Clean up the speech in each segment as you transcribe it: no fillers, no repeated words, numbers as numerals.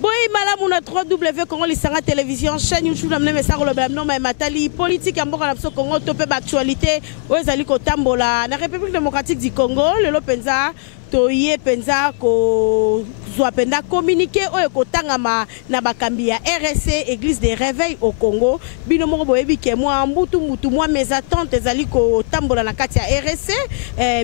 Boy malamu na 3W Congo lisanga télévision chaîne YouTube na message le blam non mais matali politique amboka na biso Congo topé actualité oyezali kotambola na République démocratique du Congo lelo penza toye penza ko zwa penda communiqué oyo kotangama na bakambi ya RSC Église des Réveils au Congo bino moko boyebi ke moi mbutu moi mes attentes ezali kotambola na kati ya RSC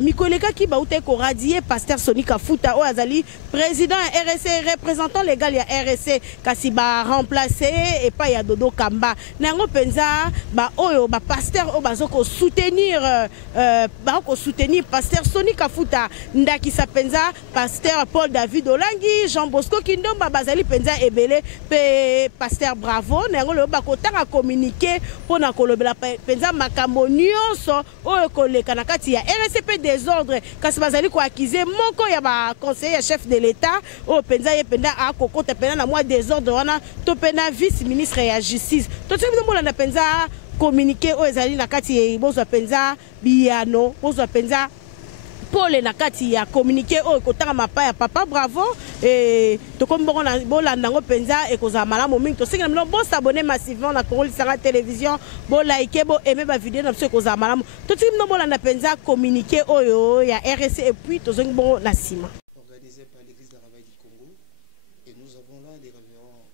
mikoleka ki bauté ko radier pasteur Sony Kafuta oyo azali président ya RSC représentant légal ya RSC kasi ba remplacer et pas ya Dodo Kamba nango penza ba oyo ba pasteur o bazoko soutenir pasteur Sony Kafuta ndaki sa penza pasteur Paul David Olangi Jean Bosco Kindomba bazali penza ebele pe pasteur Bravo nango le bakotanga communiquer pona kolobela penza makambo nyonso oyo koleka na kati ya RSP désordre kasi bazali ko accuser moko ya ba conseiller chef de l'État o penza ye penda a kokota penda na mois désordre wana to pena vice ministre ya justice to tsebi mbola na penza communiquer o ezali na kati bozwa penza biano bozwa penza Paul na kati ya communiqué o kotanga mapa ya papa Bravo et to kombongo na bolanda ngo penza e kozala malamu mingi to singa mino bo s'abonner massivement na Congo lisanga télévision bo like bo aimer ba vidéo na biso kozala malamu to timi no bolanda penza communiqué oyo ya RSC et puis to zongi bongo na sima organisé par l'Église des Réveils du Congo et nous avons là les révérends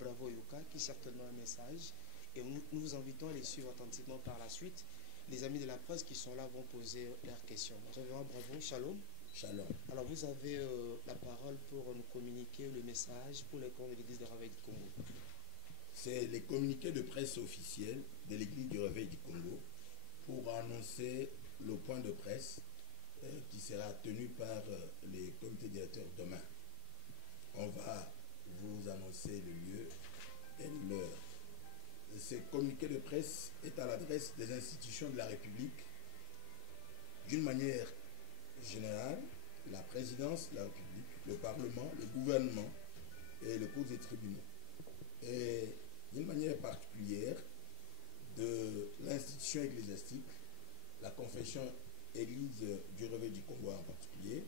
Bravo Yuka qui certainement un message et nous vous invitons à les suivre attentivement par la suite. Les amis de la presse qui sont là vont poser leurs questions. Révérend Bravo, shalom. Shalom. Alors vous avez la parole pour nous communiquer le message pour les camps de l'Église du Réveil du Congo. C'est les communiqués de presse officiels de l'Église du Réveil du Congo pour annoncer le point de presse qui sera tenu par les comités directeurs demain. On va vous annoncer le lieu et l'heure. Ce communiqué de presse est à l'adresse des institutions de la République. D'une manière générale, la présidence de la République, le Parlement, le gouvernement et le cours des tribunaux. Et d'une manière particulière, de l'institution ecclésiastique, la confession Église du Réveil du Congo en particulier,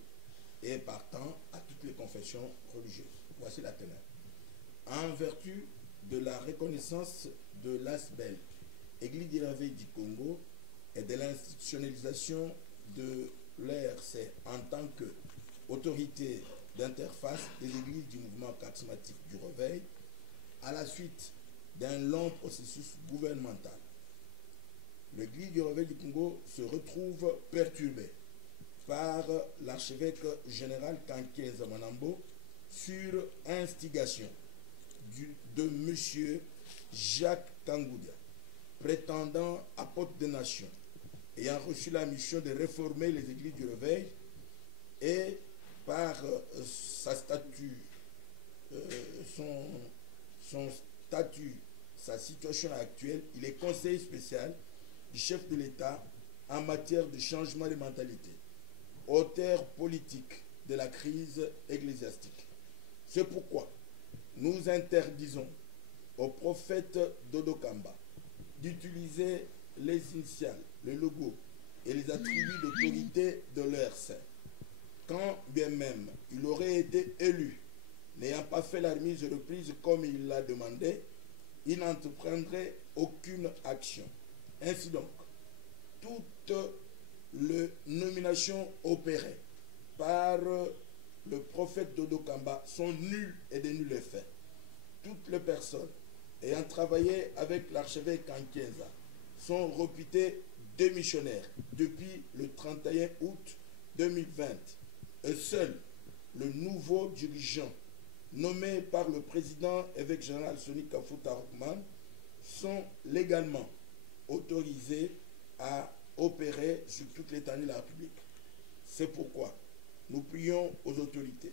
et partant à toutes les confessions religieuses. Voici la teneur. En vertu de la reconnaissance de l'ASBEL, Église du Réveil du Congo, et de l'institutionnalisation de l'ERC en tant qu'autorité d'interface des églises du mouvement charismatique du Réveil, à la suite d'un long processus gouvernemental. L'Église du Réveil du Congo se retrouve perturbée par l'archevêque général Kankienza Manambo sur instigation de M. Jacques Kangoudia, prétendant apôtre des nations, ayant reçu la mission de réformer les églises du Réveil et par sa statut, son statut, sa situation actuelle, il est conseiller spécial du chef de l'État en matière de changement de mentalité, auteur politique de la crise ecclésiastique. C'est pourquoi nous interdisons au prophète Dodo Kamba d'utiliser les initiales, le logo et les attributs d'autorité de l'ERC. Quand bien même il aurait été élu, n'ayant pas fait la remise de reprise comme il l'a demandé, il n'entreprendrait aucune action. Ainsi donc, toutes les nominations opérées par le prophète Dodo Kamba sont nulles et de nul effet. Toutes les personnes ayant travaillé avec l'archevêque Kankienza sont réputées démissionnaires depuis le 31 août 2020. Et seul le nouveau dirigeant nommé par le président évêque général Sony Kafuta Rockman sont légalement autorisés à opérer sur toute l'étendue de la République. C'est pourquoi nous prions aux autorités,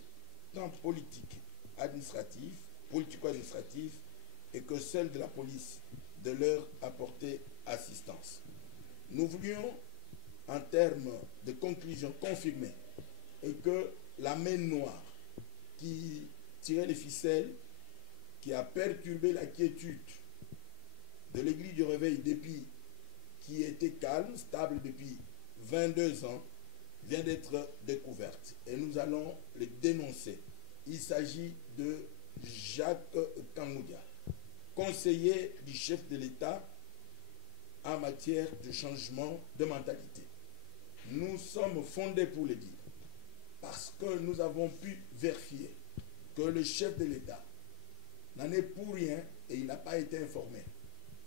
tant politiques, administratives, politico-administratives, et que celles de la police, de leur apporter assistance. Nous voulions, en termes de conclusion, confirmer et que la main noire qui tirait les ficelles, qui a perturbé la quiétude de l'Église du Réveil depuis qui était calme, stable depuis 22 ans, vient d'être découverte. Et nous allons les dénoncer. Il s'agit de Jacques Kangoudia, conseiller du chef de l'État en matière de changement de mentalité. Nous sommes fondés pour le dire, parce que nous avons pu vérifier que le chef de l'État n'en est pour rien et il n'a pas été informé.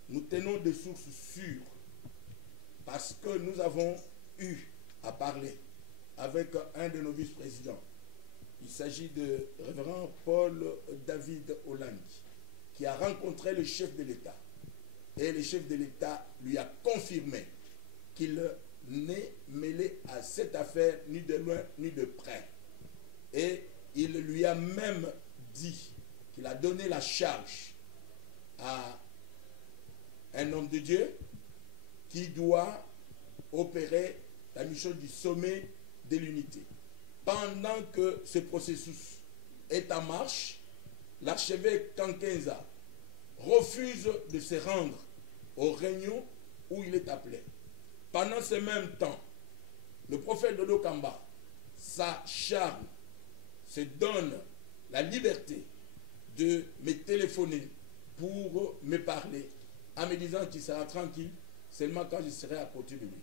Nous tenons des sources sûres, parce que nous avons eu à parler avec un de nos vice-présidents. Il s'agit de révérend Paul David Olangi, qui a rencontré le chef de l'État. Et le chef de l'État lui a confirmé qu'il n'est mêlé à cette affaire ni de loin ni de près. Et il lui a même dit qu'il a donné la charge à un homme de Dieu qui doit opérer la mission du sommet de l'unité. Pendant que ce processus est en marche, l'archevêque Kankenza refuse de se rendre aux réunions où il est appelé. Pendant ce même temps, le prophète Dodo Kamba s'acharne, se donne la liberté de me téléphoner pour me parler en me disant qu'il sera tranquille seulement quand je serai à côté de lui.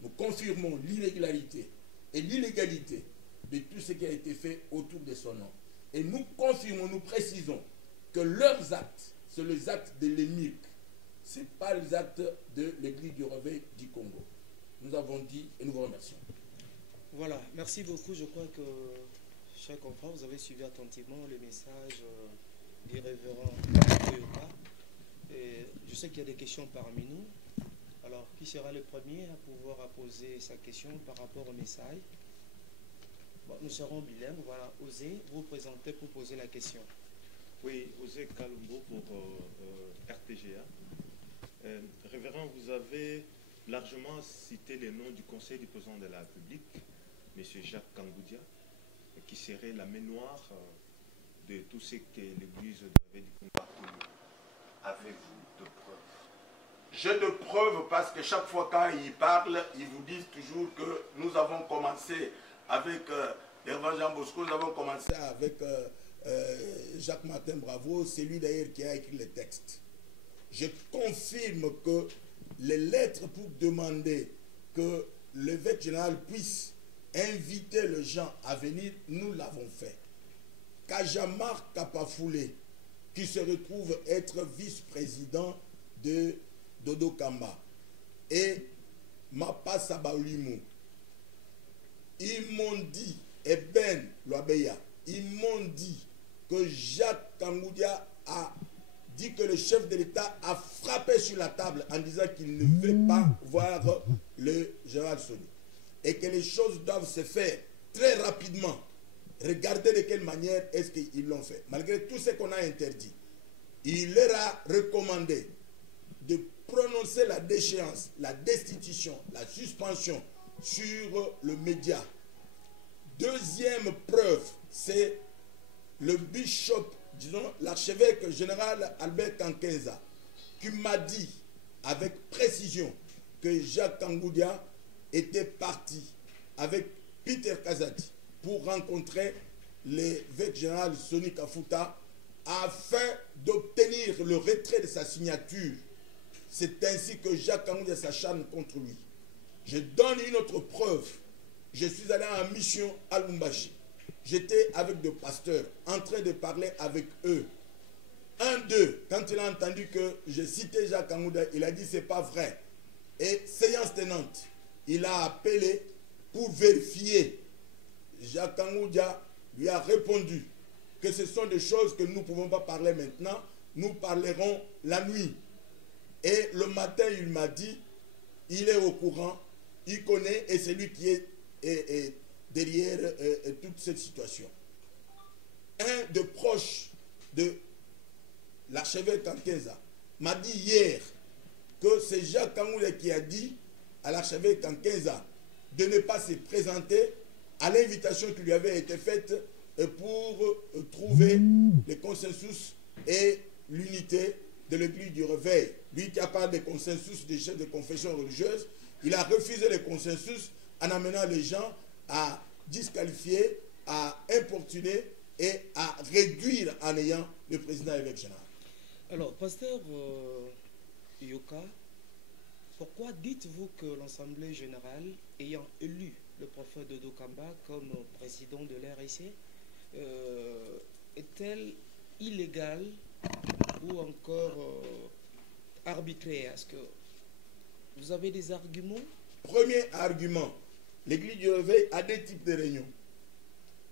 Nous confirmons l'irrégularité et l'illégalité de tout ce qui a été fait autour de son nom. Et nous confirmons, nous précisons que leurs actes, c'est les actes de l'émir. Ce n'est pas les actes de l'Église du Réveil du Congo. Nous avons dit et nous vous remercions. Voilà, merci beaucoup. Je crois que, chers confrères, vous avez suivi attentivement le message du révérend Koyoka. Et je sais qu'il y a des questions parmi nous. Alors, qui sera le premier à pouvoir poser sa question par rapport au message? Bon, nous serons bilingues. Voilà, osez vous présenter pour poser la question. Oui, Osé Kalumbo pour RTGA. Révérend, vous avez largement cité les noms du Conseil du président de la République, M. Jacques Kangoudia, qui serait la main noire de tout ce que l'Église de Réveil du Congo a tenu. Avez-vous de preuves? J'ai de preuves parce que chaque fois quand ils parlent, ils vous disent toujours que nous avons commencé avec l'Évangile Jean Bosco, nous avons commencé avec Jacques Martin Bravo, c'est lui d'ailleurs qui a écrit les textes. Je confirme que les lettres pour demander que l'évêque général puisse inviter les gens à venir, nous l'avons fait. Kajamar Kapafoulé, qui se retrouve être vice-président de Dodo Kamba, et Mapa Sabaoulimou, ils m'ont dit, et Ben Loabeya, ils m'ont dit que Jacques Kangoudia a dit que le chef de l'État a frappé sur la table en disant qu'il ne veut pas voir le général Soni. Et que les choses doivent se faire très rapidement. Regardez de quelle manière est-ce qu'ils l'ont fait. Malgré tout ce qu'on a interdit, il leur a recommandé de prononcer la déchéance, la destitution, la suspension sur le média. Deuxième preuve, c'est le bishop, disons l'archevêque général Albert Kankenza, qui m'a dit avec précision que Jacques Kangoudia était parti avec Peter Kazadi pour rencontrer l'évêque général Soni Kafuta afin d'obtenir le retrait de sa signature. C'est ainsi que Jacques Kangoudia s'acharne contre lui. Je donne une autre preuve. Je suis allé en mission à Lumbashi. J'étais avec des pasteurs en train de parler avec eux. Un d'eux, quand il a entendu que je citais Jacques Kangoudia, il a dit c'est pas vrai. Et séance tenante, il a appelé pour vérifier. Jacques Kangoudia lui a répondu que ce sont des choses que nous ne pouvons pas parler maintenant, nous parlerons la nuit. Et le matin, il m'a dit, il est au courant, il connaît et c'est lui qui est derrière toute cette situation. Un de proches de l'archevêque Kankenza m'a dit hier que c'est Jacques Kangoudia qui a dit à l'archevêque Kankenza de ne pas se présenter à l'invitation qui lui avait été faite pour trouver le consensus et l'unité de l'église du Réveil. Lui qui a parlé de consensus des chefs de confession religieuse, il a refusé le consensus en amenant les gens à disqualifier, à importuner et à réduire en ayant le président évêque général. Alors, pasteur Yoka, pourquoi dites-vous que l'Assemblée générale, ayant élu le prophète Dodo Kamba comme président de l'RIC, est-elle illégale ou encore arbitraire? Est-ce que vous avez des arguments? Premier argument, l'Église du Réveil a deux types de réunions.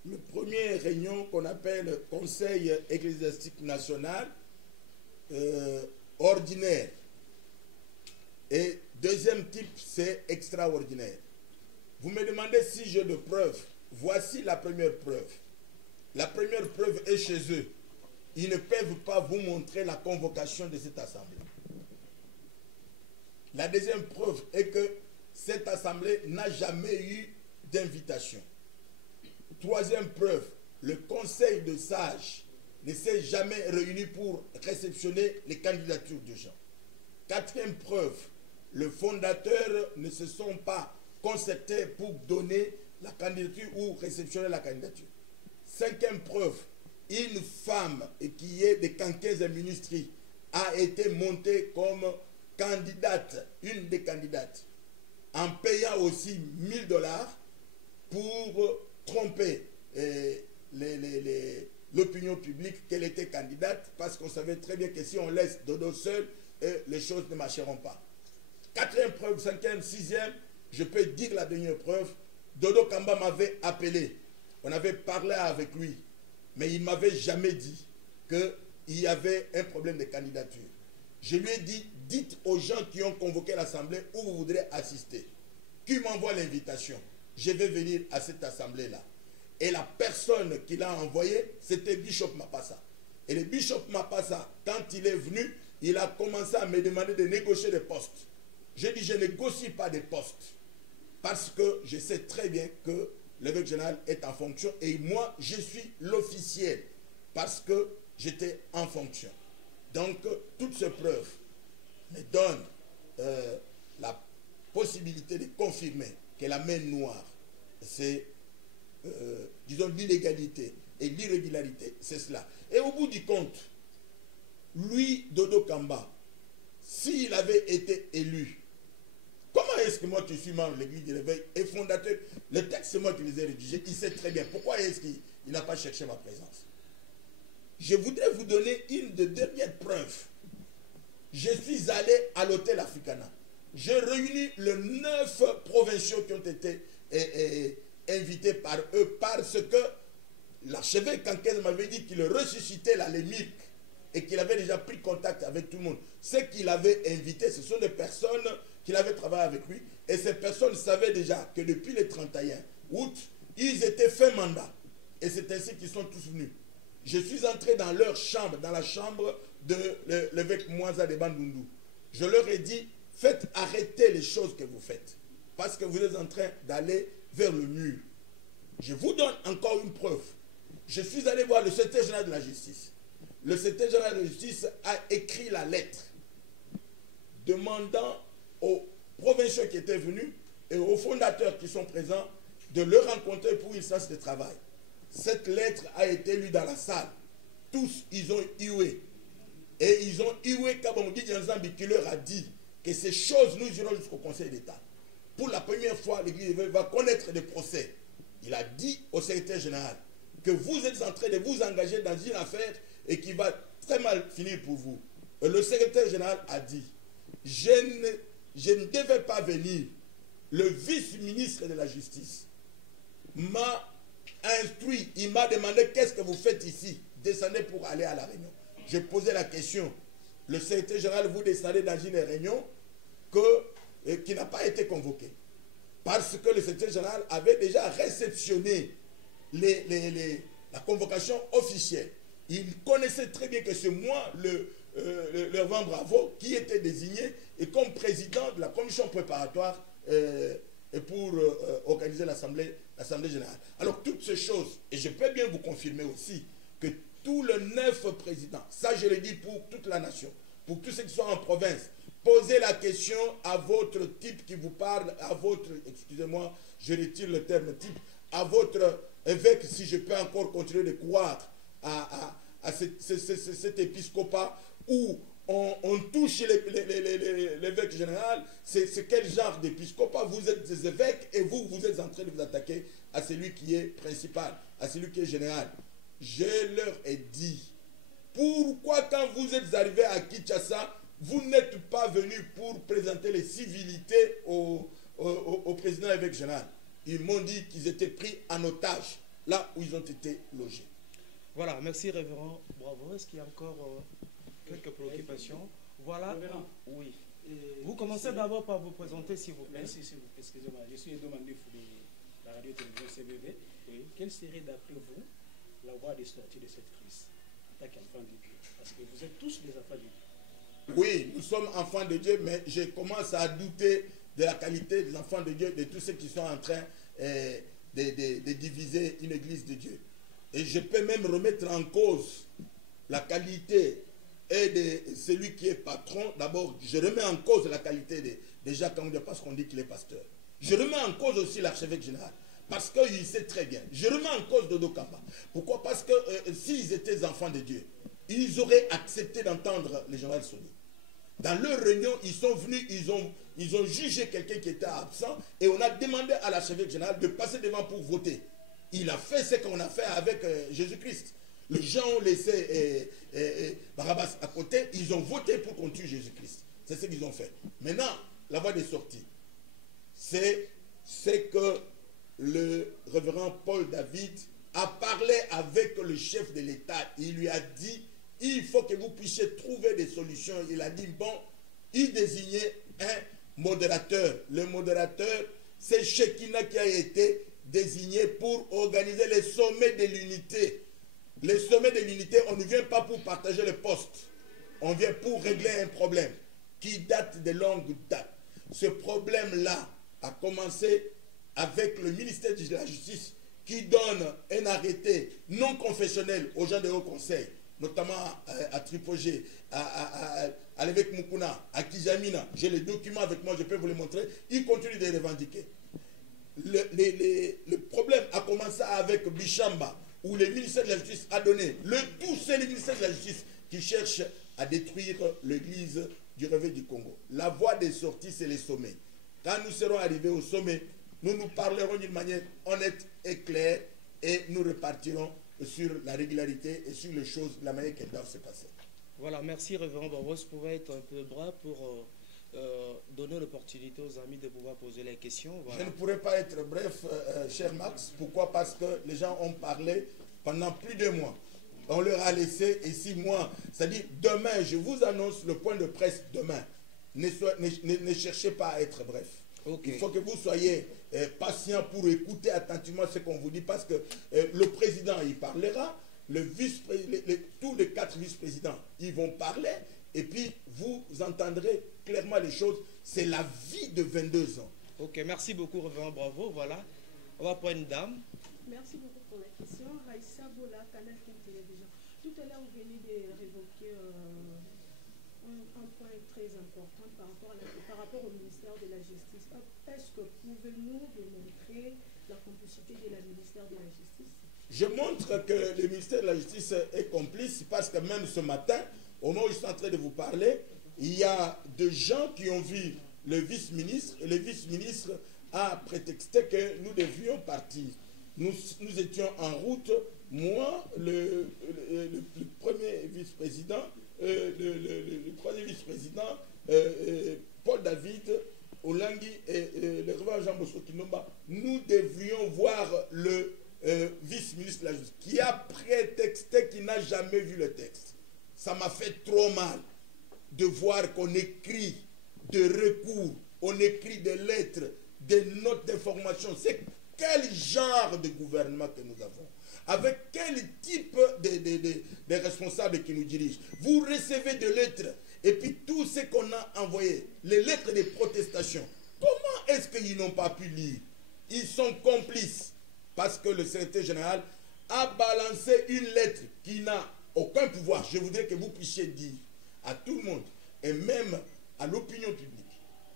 Le premier réunion qu'on appelle Conseil ecclésiastique national, ordinaire. Et deuxième type, c'est extraordinaire. Vous me demandez si j'ai de preuves. Voici la première preuve. La première preuve est chez eux. Ils ne peuvent pas vous montrer la convocation de cette assemblée. La deuxième preuve est que cette assemblée n'a jamais eu d'invitation. Troisième preuve, le conseil de sages ne s'est jamais réuni pour réceptionner les candidatures de gens. Quatrième preuve, le fondateur ne se sont pas concertés pour donner la candidature ou réceptionner la candidature. Cinquième preuve, une femme qui est de Kankéza Ministry a été montée comme candidate, une des candidates, en payant aussi $1000 pour tromper l'opinion publique qu'elle était candidate, parce qu'on savait très bien que si on laisse Dodo seul, les choses ne marcheront pas. Quatrième preuve, cinquième, sixième, je peux dire la dernière preuve, Dodo Kamba m'avait appelé, on avait parlé avec lui, mais il ne m'avait jamais dit qu'il y avait un problème de candidature. Je lui ai dit, dites aux gens qui ont convoqué l'assemblée où vous voudrez assister, qui m'envoie l'invitation. Je vais venir à cette assemblée-là. Et la personne qui l'a envoyé, c'était Bishop Mapassa. Et le Bishop Mapassa, quand il est venu, il a commencé à me demander de négocier des postes. J'ai dit, je ne négocie pas des postes. Parce que je sais très bien que l'évêque général est en fonction. Et moi, je suis l'officiel. Parce que j'étais en fonction. Donc, toutes ces preuves me donnent la possibilité de confirmer que la main noire, c'est, disons, l'illégalité et l'irrégularité, c'est cela. Et au bout du compte, lui, Dodo Kamba, s'il avait été élu, comment est-ce que moi qui suis membre de l'Église du Réveil et fondateur, le texte c'est moi qui les ai rédigés, il sait très bien pourquoi est-ce qu'il n'a pas cherché ma présence. Je voudrais vous donner une des dernières preuves. Je suis allé à l'hôtel Africana. J'ai réuni les 9 provinciaux qui ont été invités par eux parce que l'archevêque Kankéza m'avait dit qu'il ressuscitait la lémique et qu'il avait déjà pris contact avec tout le monde. Ceux qu'il avait invités, ce sont des personnes qu'il avait travaillé avec lui et ces personnes savaient déjà que depuis le 31 août, ils étaient fin mandat et c'est ainsi qu'ils sont tous venus. Je suis entré dans leur chambre, dans la chambre de l'évêque Mwanza de Bandundu. Je leur ai dit, faites arrêter les choses que vous faites. Parce que vous êtes en train d'aller vers le mur. Je vous donne encore une preuve. Je suis allé voir le secrétaire général de la justice. Le secrétaire général de la justice a écrit la lettre demandant aux provinciaux qui étaient venus et aux fondateurs qui sont présents de le rencontrer pour une séance de travail. Cette lettre a été lue dans la salle. Tous, ils ont hué. Et ils ont hué Kabongi Dianzambi qui leur a dit que ces choses, nous irons jusqu'au Conseil d'État. Pour la première fois, l'Église va connaître des procès. Il a dit au secrétaire général que vous êtes en train de vous engager dans une affaire et qui va très mal finir pour vous. Et le secrétaire général a dit, je ne devais pas venir. Le vice-ministre de la Justice m'a instruit, il m'a demandé qu'est-ce que vous faites ici. Descendez pour aller à la réunion. J'ai posé la question. Le secrétaire général, vous descendez dans une réunion qui n'a pas été convoquée. Parce que le secrétaire général avait déjà réceptionné la convocation officielle. Il connaissait très bien que c'est moi, le Van Bravo, qui était désigné et comme président de la commission préparatoire et pour organiser l'Assemblée générale. Alors toutes ces choses, et je peux bien vous confirmer aussi que tous les 9 présidents, ça je le dis pour toute la nation, pour tous ceux qui sont en province, posez la question à votre type qui vous parle, à votre, excusez-moi, je retire le terme type, à votre évêque, si je peux encore continuer de croire à cet épiscopat où on touche l'évêque général, c'est quel genre d'épiscopat? Vous êtes des évêques et vous êtes en train de vous attaquer à celui qui est principal, à celui qui est général. Je leur ai dit, pourquoi quand vous êtes arrivés à Kinshasa, vous n'êtes pas venus pour présenter les civilités au président évêque général? Ils m'ont dit qu'ils étaient pris en otage, là où ils ont été logés. Voilà, merci révérend. Bravo. Est-ce qu'il y a encore quelques préoccupations? Voilà. Révérend. Oui. Vous commencez d'abord par vous présenter, s'il vous plaît. Merci, excusez-moi. Je suis Edo Mandef de la radio-télévision CBV. Oui. Quelle serait, d'après vous, la voie de sortie de cette crise en tant qu'enfant de Dieu? Parce que vous êtes tous des enfants de Dieu. Oui, nous sommes enfants de Dieu, mais je commence à douter de la qualité des enfants de Dieu, de tous ceux qui sont en train de diviser une église de Dieu. Et je peux même remettre en cause la qualité et de celui qui est patron. D'abord, je remets en cause la qualité de Jacques Kangoudia parce qu'on dit qu'il est pasteur. Je remets en cause aussi l'archevêque général parce qu'il sait très bien. Je remets en cause Dodo Kamba. Pourquoi? Parce que s'ils étaient enfants de Dieu, ils auraient accepté d'entendre le général Soni. Dans leur réunion, ils sont venus, ils ont jugé quelqu'un qui était absent et on a demandé à l'archevêque général de passer devant pour voter. Il a fait ce qu'on a fait avec Jésus-Christ. Les gens ont laissé Barabbas à côté, ils ont voté pour qu'on tue Jésus-Christ. C'est ce qu'ils ont fait. Maintenant, la voie des sorties, c'est que le révérend Paul David a parlé avec le chef de l'État. Il lui a dit, il faut que vous puissiez trouver des solutions. Il a dit, bon, il désignait un modérateur. Le modérateur, c'est Shekinah qui a été désigné pour organiser les sommets de l'unité. Les sommets de l'unité, on ne vient pas pour partager le poste. On vient pour régler un problème qui date de longue date. Ce problème-là a commencé avec le ministère de la Justice qui donne un arrêté non confessionnel aux gens de haut conseil, notamment à Tripogé, à l'évêque Mukuna, à Kijamina. J'ai les documents avec moi, je peux vous les montrer. Ils continuent de les revendiquer. Le problème a commencé avec Bichamba, où le ministère de la Justice a donné le tout, c'est le ministère de la Justice qui cherche à détruire l'église du réveil du Congo. La voie des sorties, c'est les sommets. Quand nous serons arrivés au sommet, nous parlerons d'une manière honnête et claire et nous repartirons sur la régularité et sur les choses, la manière qu'elles doivent se passer. Voilà, merci révérend Barbos. Vous pouvez être un peu brave pour donner l'opportunité aux amis de pouvoir poser les questions. Voilà. Je ne pourrais pas être bref, cher Max. Pourquoi? Parce que les gens ont parlé pendant plus de mois. On leur a laissé, et 6 mois, c'est-à-dire demain, je vous annonce le point de presse demain. Ne cherchez pas à être bref. Okay. Il faut que vous soyez patient pour écouter attentivement ce qu'on vous dit, parce que le président, il parlera, tous les 4 vice-présidents, ils vont parler, et puis vous entendrez clairement les choses. C'est la vie de 22 ans. Ok, merci beaucoup, révérend Bravo. Voilà, on va prendre une dame. Merci beaucoup pour la question. Raïssa Bola, Canal Télévision. Tout à l'heure, vous venez de révoquer un point très important par rapport au ministère de la Justice. Est-ce que pouvez-nous démontrer la complicité de la ministère de la Justice? Je montre que le ministère de la Justice est complice parce que même ce matin, au moment où je suis en train de vous parler, il y a des gens qui ont vu le vice-ministre et le vice-ministre a prétexté que nous devions partir. Nous étions en route, moi, le premier vice-président, le troisième vice-président, Paul David, Olangi et le révérend Jean Bosco Kinomba, nous devrions voir le vice-ministre de la Justice qui a prétexté qu'il n'a jamais vu le texte. Ça m'a fait trop mal de voir qu'on écrit des recours, on écrit des lettres, des notes d'information. C'est quel genre de gouvernement que nous avons? Avec quel type de responsables qui nous dirigent? Vous recevez des lettres et puis tout ce qu'on a envoyé, les lettres de protestation, comment est-ce qu'ils n'ont pas pu lire? Ils sont complices parce que le secrétaire général a balancé une lettre qui n'a aucun pouvoir. Je voudrais que vous puissiez dire à tout le monde et même à l'opinion publique,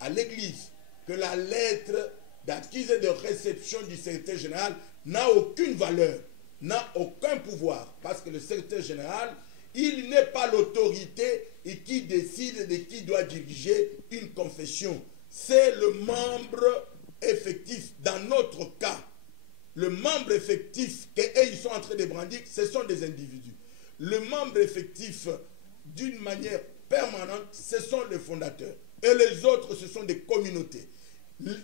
à l'église, que la lettre d'acquise et de réception du secrétaire général n'a aucune valeur, n'a aucun pouvoir, parce que le secrétaire général, il n'est pas l'autorité et qui décide de qui doit diriger une confession. C'est le membre effectif. Dans notre cas, le membre effectif qu'ils sont en train de brandir, ce sont des individus. Le membre effectif, d'une manière permanente, ce sont les fondateurs. Et les autres, ce sont des communautés.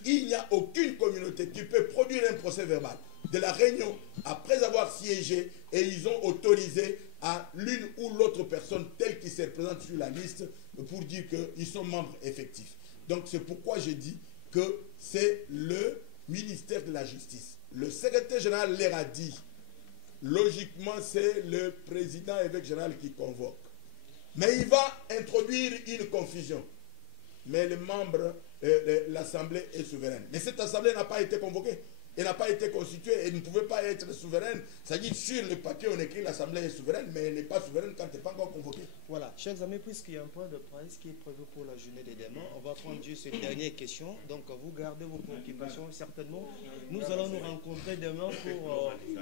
Il n'y a aucune communauté qui peut produire un procès verbal de la réunion après avoir siégé et ils ont autorisé à l'une ou l'autre personne telle qui se représente sur la liste pour dire qu'ils sont membres effectifs. Donc c'est pourquoi je dis que c'est le ministère de la Justice. Le secrétaire général leur a dit, logiquement c'est le président évêque général qui convoque. Mais il va introduire une confusion. Mais les membres, l'Assemblée est souveraine. Mais cette Assemblée n'a pas été convoquée. Elle n'a pas été constituée. Elle ne pouvait pas être souveraine. C'est-à-dire, sur le papier, on écrit l'Assemblée est souveraine, mais elle n'est pas souveraine quand elle n'est pas encore convoquée. Voilà, chers amis, puisqu'il y a un point de presse qui est prévu pour la journée des démons, on va prendre juste une dernière question. Donc, vous gardez vos préoccupations, certainement. Nous allons nous rencontrer demain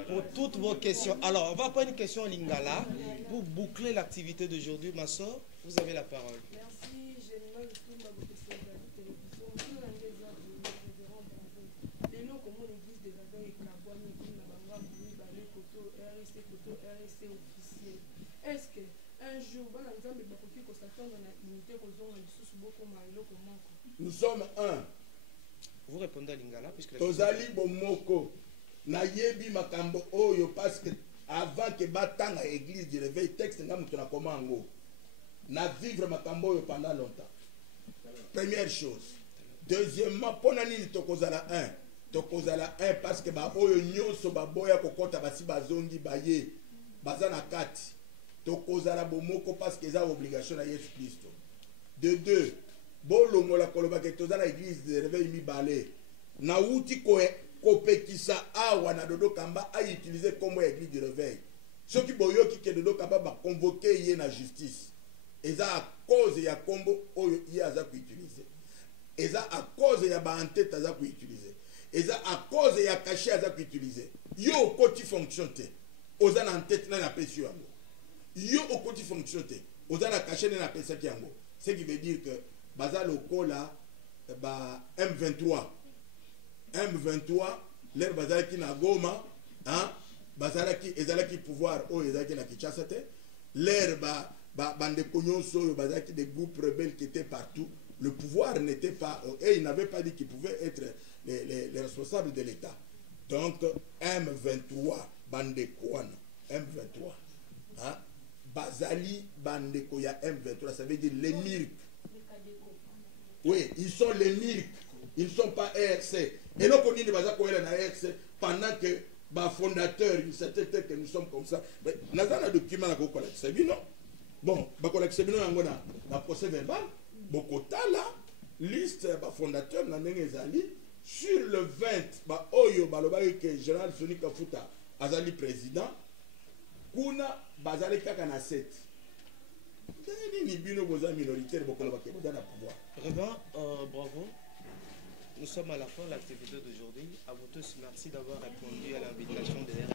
pour toutes vos questions. Alors, on va prendre une question en lingala pour boucler l'activité d'aujourd'hui. Ma soeur, vous avez la parole. Merci, j'aimerais le tour de votre télévision. Comment l'église des aveugles et Kabouani qui n'a pas voulu baler koto RSC officiel. Est-ce que un jour bana nzambe bakoki ko s'attendre na unité ko zonga lisusu boko mailo ko moko? Nous sommes un. Vous répondez à Lingala puisque Tozali bomoko na yebi makambo oyo parce que avant que batanga église du réveil texte nga mutu na komango na vivre makambo oyo pendant longtemps. Première chose. Deuxièmement, pona nini tokozala un. Tokozala un parce que ba oyo nyonso baboya kokota basi bazongi baye bazana kati tokozala bomoko parce que ça obligation à Yesu Christo. De deux, bolongo la koloba ke tozala église de réveil mi balé na uti ko kopekisa awa na dodo kamba a utiliser comme église de réveil. Ceux qui boyoki ke dodo kamba ba convoquer yé na justice. Eza à cause ya kombo oyo yé aza ku utiliser. Eza à cause ya ba entête aza ku utiliser. Et ça à cause il y a caché à ça utiliser. Yo au côté fonctionne. Aux en tête n'a pas su yango. Yo au côté fonctionne. Aux en caché n'a pas ça yango. Ce qui veut dire que bazal au cola ba M23 l'air bazal qui na Goma hein bazal qui ezala qui pouvoir o ezala qui na Kinshasa te l'air ba bande konyonso bazal qui des groupes rebelles qui étaient partout. Le pouvoir n'était pas, et il n'avait pas dit qu'il pouvait être les responsables de l'État. Donc, M23, Bandekouane, M23, hein? Bazali, Bandekoya, M23, ça veut dire les Mirk. Oui, ils sont les Mirk, ils ne sont pas ERC. Et donc, on dit que Bazakoya na ERC pendant que les fondateurs, c'était que nous sommes comme ça. Mais nous avons un document à collecter, non? Bon, collecter, nous avons un procès verbal. Bokota là, liste fondateur Nanengezali sur le 20, Oyo Balobari que général Soni Kafuta Azali président, Kuna Bazali Kakana 7. Ni bino boza minoritaire bokola bakebo dans la pouvoir. Vraiment, bravo. Nous sommes à la fin de l'activité d'aujourd'hui. À vous tous, merci d'avoir répondu à l'invitation de